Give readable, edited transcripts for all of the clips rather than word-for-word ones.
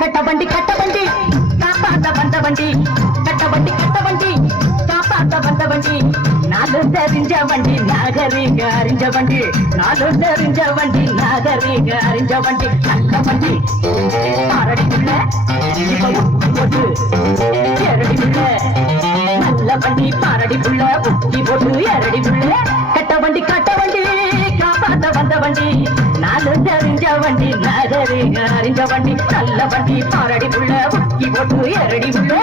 கட்டவண்டி கட்டவண்டி காப்பாத்த வந்த வண்டி கட்டவண்டி கட்டவண்டி காப்பாத்த வந்த வண்டி நாலு தெரிஞ்ச வண்டி நாகரீக அறிஞ்ச வண்டி நாலு தெரிஞ்ச வண்டி நாகரீக அறிஞ்ச வண்டி நல்ல வண்டி அரடிக்குள்ள போட்டு எரடிக்குள்ள நல்ல வண்டி பாரடிக்குள்ள புட்டி போட்டு எரடிக்குள்ள கட்ட வண்டி காப்பாத்த வந்த வண்டி நாலு தெரிஞ்ச வண்டி நாகரீக அறிஞ்ச வண்டி நல்ல வண்டி பாரடிக்குள்ள புட்டி போட்டு எரடிக்குள்ள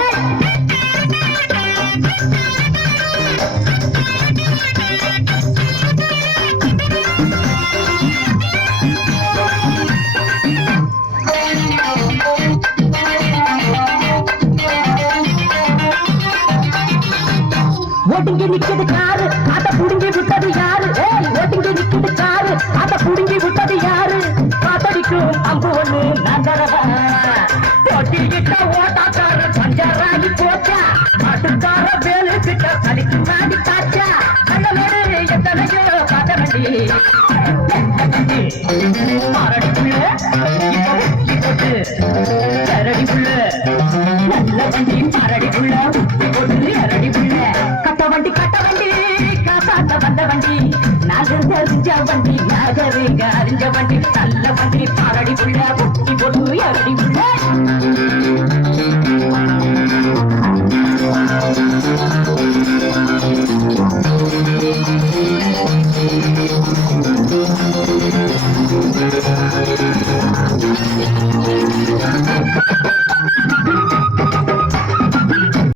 ஓட்டிங்கி நிக்குது காரு அத புடுங்கி விட்டது யாரு ஓட்டிங்கி நிக்குது காரு அத புடுங்கி விட்டது யாரு காத்தடிக்கும் அம்பு ஒண்ணு நந்தரவா போட்டியிட்ட ஓட்டாக்கார பஞ்சராகி போச்சா மாட்டுக்கார வேலு கிட்ட கலிக்கு மாடி காச்சா கண்ணமேடு எத்தனையோ காத்தவண்டி மாரடிக்குள்ள போட்டு அரடிக்குள்ள நல்ல வண்டி மாரடிக்குள்ள போட்டு அரடிக்குள்ள கட்டவண்டி காப்பாத்த வந்த வண்டி நாலு தெரிஞ்ச வண்டி நாகரீக அறிஞ்ச வண்டி நல்ல வண்டி பாரடிக்குள்ள புட்டி போட்டு அரடிக்குள்ள